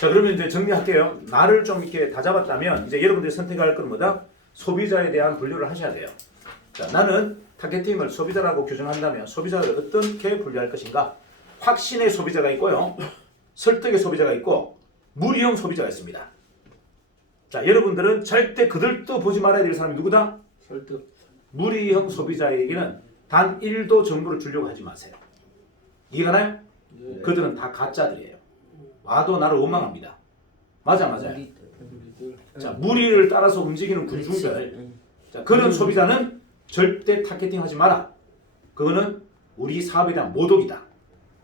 자, 그러면 이제 정리할게요. 나를 좀 이렇게 다 잡았다면 이제 여러분들이 선택할 건 뭐다? 소비자에 대한 분류를 하셔야 돼요. 자, 나는 타겟팅을 소비자라고 규정한다면 소비자를 어떻게 분류할 것인가? 확신의 소비자가 있고요. 설득의 소비자가 있고 무리형 소비자가 있습니다. 자, 여러분들은 절대 그들도 보지 말아야 될 사람이 누구다? 설득. 무리형 소비자에게는 단 1도 정보를 주려고 하지 마세요. 이해가나요? 네. 그들은 다 가짜들이에요. 와도 나를 원망합니다. 맞아요. 우리들. 자, 무리를 따라서 움직이는 군중들. 자, 그런 소비자는 절대 타겟팅하지 마라. 그거는 우리 사업에 대한 모독이다.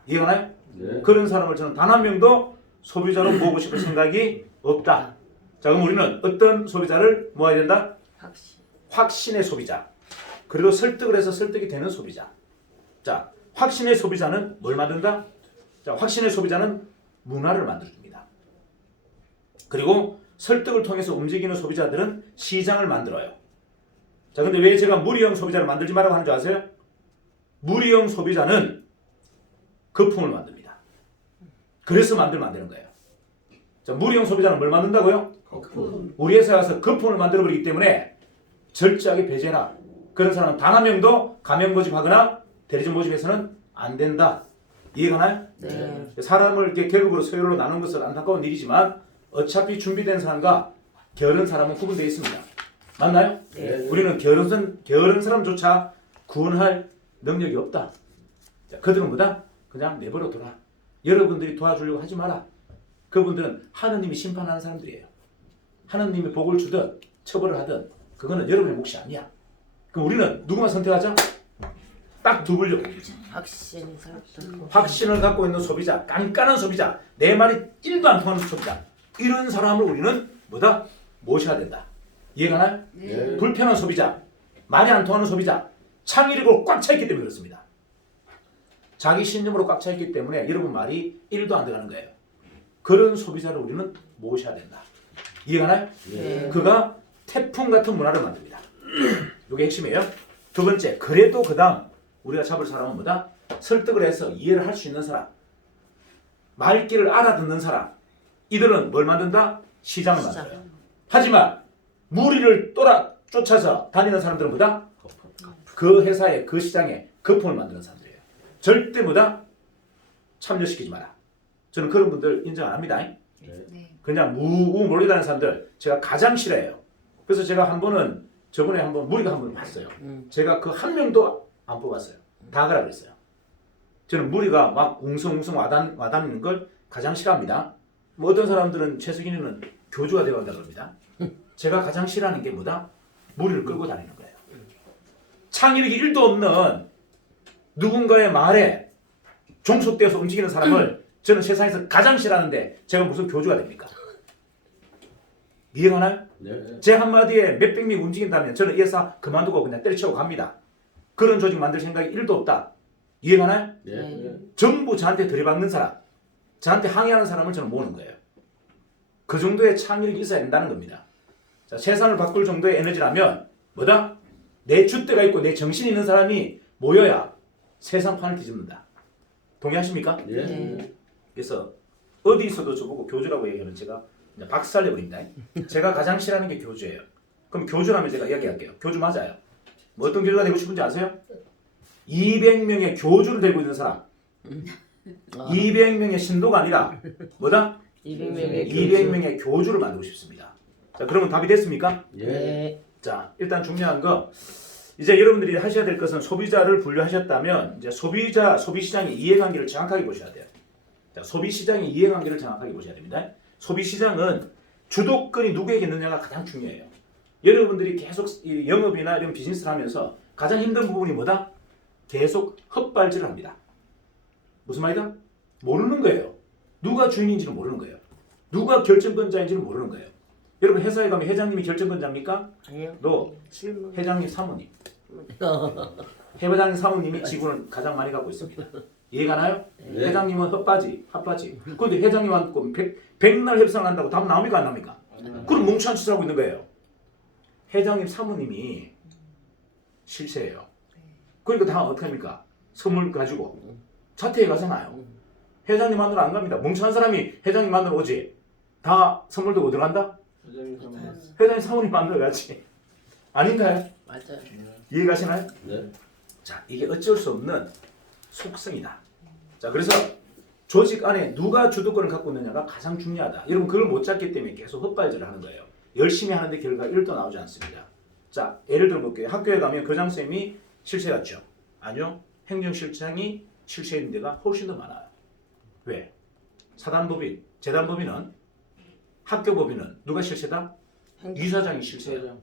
이해가나요? 네. 그런 사람을 저는 단 한 명도 소비자로 모으고 싶을 생각이 없다. 자, 그럼 우리는 어떤 소비자를 모아야 된다? 확신의 소비자. 그리고 설득을 해서 설득이 되는 소비자. 자, 확신의 소비자는 뭘 만든다? 자, 확신의 소비자는 문화를 만들어줍니다. 그리고 설득을 통해서 움직이는 소비자들은 시장을 만들어요. 자, 근데 왜 제가 무리형 소비자를 만들지 말라고 하는 줄 아세요? 무리형 소비자는 거품을 만듭니다. 그래서 만들면 안 되는 거예요. 자, 무리형 소비자는 뭘 만든다고요? 거품. 우리 회사에 와서 거품을 만들어버리기 때문에 절제하게 배제해라. 그런 사람은 단 한 명도 가맹 모집하거나 대리점 모집해서는 안 된다. 이해가 나요? 네. 사람을 이렇게 계급으로 서열로 나눈 것은 안타까운 일이지만 어차피 준비된 사람과 게으른 사람은 구분되어 있습니다. 맞나요? 네. 우리는 게으른 사람조차 구원할 능력이 없다. 자, 그들은 뭐다? 그냥 내버려 둬라. 여러분들이 도와주려고 하지 마라. 그분들은 하느님이 심판하는 사람들이에요. 하느님이 복을 주든 처벌을 하든 그거는 여러분의 몫이 아니야. 그럼 우리는 누구만 선택하자? 딱 두 분류. 확신 설득. 확신을 갖고 있는 소비자, 깐깐한 소비자, 내 말이 1도 안 통하는 소비자. 이런 사람을 우리는 뭐다? 모셔야 된다. 이해가 나요? 네. 불편한 소비자, 말이 안 통하는 소비자, 창의력으로 꽉 차 있기 때문에 그렇습니다. 자기 신념으로 꽉 차 있기 때문에 여러분 말이 1도 안 들어가는 거예요. 그런 소비자를 우리는 모셔야 된다. 이해가 나요? 네. 그가 태풍 같은 문화를 만듭니다. 이게 핵심이에요. 두 번째, 그래도 그 다음 우리가 잡을 사람은 뭐다? 설득을 해서 이해를 할 수 있는 사람, 말귀를 알아듣는 사람. 이들은 뭘 만든다? 시장을 시장. 만들어요. 하지만 무리를 쫓아서 다니는 사람들은 뭐다? 그 회사에, 그 시장에 거품을 만드는 사람들이에요. 절대 뭐다? 참여시키지 마라. 저는 그런 분들 인정 안 합니다. 네. 그냥 무우 몰려다니는 사람들 제가 가장 싫어해요. 그래서 제가 한 번은 저번에 한번 무리가 한 번 봤어요. 제가 그 한 명도 안 뽑았어요. 다 가라 그랬어요. 저는 무리가 막 웅성웅성 와닿는 걸 가장 싫어합니다. 뭐 어떤 사람들은 최석인이는 교주가 되어야 한다 그럽니다. 제가 가장 싫어하는 게 뭐다? 무리를 끌고 다니는 거예요. 창의력이 1도 없는 누군가의 말에 종속되어서 움직이는 사람을 저는 세상에서 가장 싫어하는데 제가 무슨 교주가 됩니까? 이해가나요? 네. 제 한마디에 몇백 명이 움직인다면 저는 이 회사 그만두고 그냥 때려치우고 갑니다. 그런 조직 만들 생각이 1도 없다. 이해가나요? 네. 전부 저한테 들이박는 사람, 저한테 항의하는 사람을 저는 모으는 거예요. 그 정도의 창의력이 있어야 된다는 겁니다. 자, 세상을 바꿀 정도의 에너지라면 뭐다? 내 줏대가 있고 내 정신이 있는 사람이 모여야 세상 판을 뒤집는다. 동의하십니까? 네. 그래서 어디 있어도 저보고 교주라고 얘기하면 제가 그냥 박살내버립니다. 제가 가장 싫어하는 게 교주예요. 그럼 교주라면 제가 이야기할게요. 교주 맞아요. 뭐 어떤 교주가 되고 싶은지 아세요? 200명의 교주를 되고 있는 사람. 200명의 신도가 아니라 뭐다? 200명의 교주를 만들고 싶습니다. 자, 그러면 답이 됐습니까? 네. 자, 일단 중요한 거 이제 여러분들이 하셔야 될 것은 소비자를 분류하셨다면 이제 소비시장의 이해관계를 정확하게 보셔야 돼요. 자, 소비시장의 이해관계를 정확하게 보셔야 됩니다. 소비시장은 주도권이 누구에게 있느냐가 가장 중요해요. 여러분들이 계속 이 영업이나 이런 비즈니스를 하면서 가장 힘든 부분이 뭐다? 계속 헛발질을 합니다. 무슨 말이다? 모르는 거예요. 누가 주인인지는 모르는 거예요. 누가 결정권자인지는 모르는 거예요. 여러분 회사에 가면 회장님이 결정권자입니까? 아니요. 너 질문. 회장님 사모님. 회장님 사모님이 지분을 가장 많이 갖고 있습니다. 이해가 나요? 네. 회장님은 헛바지. 그런데 회장님하고 백날 협상을 한다고 답 나옵니까 안 나옵니까? 그럼 뭉쳐한 짓을 하고 있는 거예요. 회장님 사모님이 실세예요. 그러니까 다 어떻게 합니까? 선물 가지고 자택에 가잖아요. 회장님 만나러 안 갑니다. 멍청한 사람이 회장님 만나러 오지. 다 선물도 어디 간다? 회장님 사모님 만들어야지. 아닌가요? 맞아요. 이해가시나요? 네. 자, 이게 어쩔 수 없는 속성이다. 자, 그래서 조직 안에 누가 주도권을 갖고 있느냐가 가장 중요하다. 여러분 그걸 못 잡기 때문에 계속 헛발질을 하는 거예요. 열심히 하는데 결과가 1도 나오지 않습니다. 자, 예를 들어 볼게요. 학교에 가면 교장선생님이 실세였죠? 아니요. 행정실장이 실세인 데가 훨씬 더 많아요. 왜? 사단법인, 재단법인은 학교법인은 누가 실세다? 이사장이 실세예요.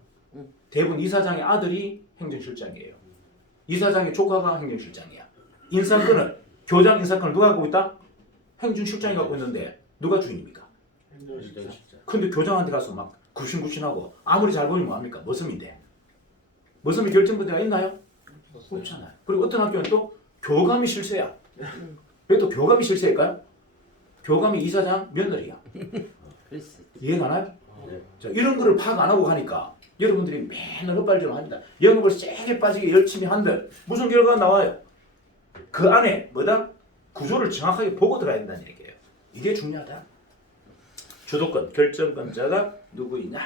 대부분 이사장의 아들이 행정실장이에요. 이사장의 조카가 행정실장이야. 인사권을 교장 인사권을 누가 갖고 있다? 행정실장이 갖고 있는데 누가 주인입니까? 근데 교장한테 가서 막 굽신굽신하고 아무리 잘 보이면 뭐합니까? 머슴인데. 머슴이 결정권자가 있나요? 없잖아요. 그리고 어떤 학교는 또 교감이 실세야. 왜 또 교감이 실세일까요? 교감이 이사장 며느리야. 그랬어. 이해가나요? 네. 자, 이런 거를 파악 안 하고 가니까 여러분들이 맨날 헛발질을 합니다. 영업을 세게 빠지게 열심히 한들 무슨 결과가 나와요? 그 안에 뭐다? 구조를 정확하게 보고 들어야 된다는 얘기예요. 이게 중요하다. 주도권, 결정권자가 누구이냐.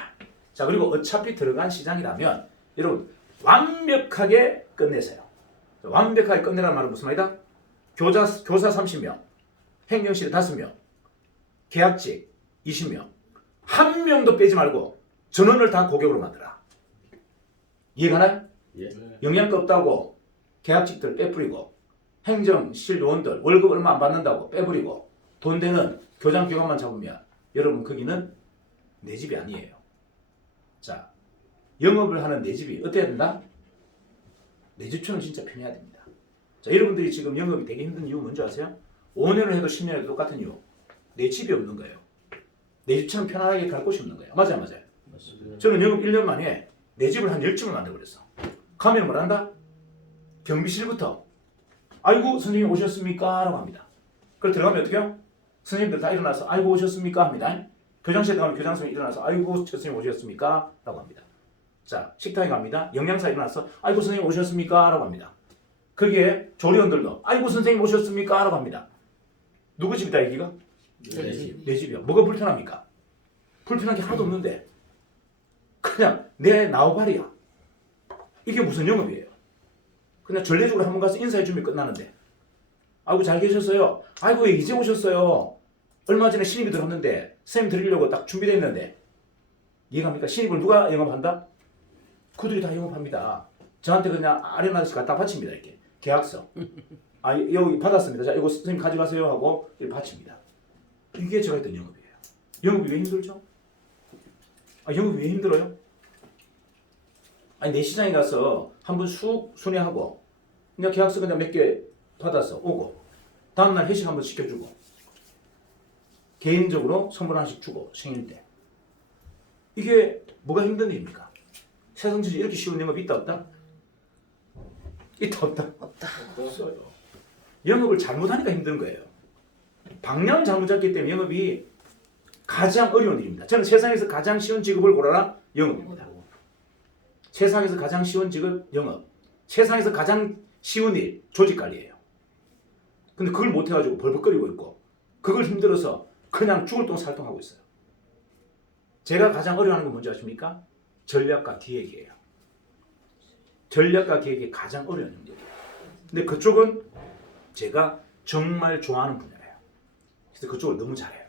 자, 그리고 어차피 들어간 시장이라면 여러분 완벽하게 끝내세요. 완벽하게 끝내라는 말은 무슨 말이다? 교사 30명, 행정실 5명, 계약직 20명, 한 명도 빼지 말고 전원을 다 고객으로 만들어. 이해가나요? 예. 영양가 없다고 계약직들 빼뿌리고 행정실 요원들 월급 얼마 안 받는다고 빼버리고 돈 되는 교장 교감만 잡으면 여러분 거기는 내 집이 아니에요. 자, 영업을 하는 내 집이 어때야 된다? 내 집처럼 진짜 편해야 됩니다. 자, 여러분들이 지금 영업이 되게 힘든 이유 뭔지 아세요? 5년을 해도 10년을 해도 똑같은 이유. 내 집이 없는 거예요. 내 집처럼 편안하게 갈 곳이 없는 거예요. 맞아요, 맞아요. 저는 영업 1년 만에 내 집을 한 10층을 만들어버렸어. 가면 뭘 한다? 경비실부터 아이고 선생님 오셨습니까? 라고 합니다. 그걸 들어가면 어떻게 해요? 선생님들 다 일어나서 아이고 오셨습니까? 합니다. 교장실에 가면 교장 선생님 일어나서 아이고 선생님 오셨습니까? 라고 합니다. 자, 식당에 갑니다. 영양사 일어나서 아이고 선생님 오셨습니까? 라고 합니다. 거기에 조리원들도 아이고 선생님 오셨습니까? 라고 합니다. 누구 집이다 여기가? 내 집. 내 집이요. 뭐가 불편합니까? 불편한 게 하나도 없는데 그냥 내 나우발이야. 이게 무슨 영업이에요? 그냥 전례적으로 한번 가서 인사해 주면 끝나는데 아이고 잘 계셨어요. 아이고 이제 오셨어요. 얼마 전에 신입이 들어왔는데 선생님 드리려고 딱 준비되어 있는데 이해갑니까? 신입을 누가 영업한다? 그들이 다 영업합니다. 저한테 그냥 아련하듯이 갖다 바칩니다. 이렇게 계약서. 아 여기 받았습니다. 자 이거 선생님 가져가세요 하고 이렇게 바칩니다. 이게 제가 했던 영업이에요. 영업이 왜 힘들죠? 아 영업이 왜 힘들어요? 아니 내 시장에 가서 한번 쑥 순회하고 그냥 계약서 그냥 몇 개 받아서 오고 다음날 회식 한번 시켜주고 개인적으로 선물 하나씩 주고 생일 때 이게 뭐가 힘든 일입니까? 세상에서 이렇게 쉬운 영업이 있다 없다? 있다 없다? 없다. 없어요. 영업을 잘못하니까 힘든 거예요. 방향을 잘못 잡기 때문에 영업이 가장 어려운 일입니다. 저는 세상에서 가장 쉬운 직업을 고르라 영업입니다. 세상에서 가장 쉬운 직업 영업. 세상에서 가장 쉬운 일 조직관리예요. 근데 그걸 못해가지고 벌벌거리고 있고 그걸 힘들어서 그냥 죽을 똥 살 똥 하고 있어요. 제가 가장 어려워하는 건 뭔지 아십니까? 전략과 기획이에요. 전략과 기획이 가장 어려운 영역이에요. 근데 그쪽은 제가 정말 좋아하는 분야예요. 그래서 그쪽을 너무 잘해요.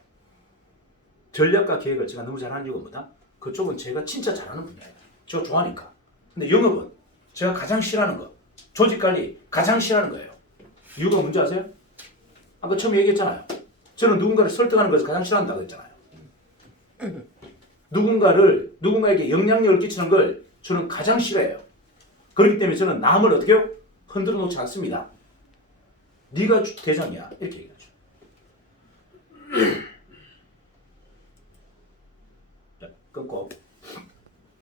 전략과 기획을 제가 너무 잘하는 이유가 뭐다? 그쪽은 제가 진짜 잘하는 분야예요. 제가 좋아하니까. 근데 영업은 제가 가장 싫어하는 거, 조직관리 가장 싫어하는 거예요. 이유가 뭔지 아세요? 아까 처음에 얘기했잖아요. 저는 누군가를 설득하는 것을 가장 싫어한다고 했잖아요. 누군가에게 영향력을 끼치는 걸 저는 가장 싫어해요. 그렇기 때문에 저는 남을 어떻게 해요? 흔들어 놓지 않습니다. 네가 대장이야. 이렇게 얘기하죠.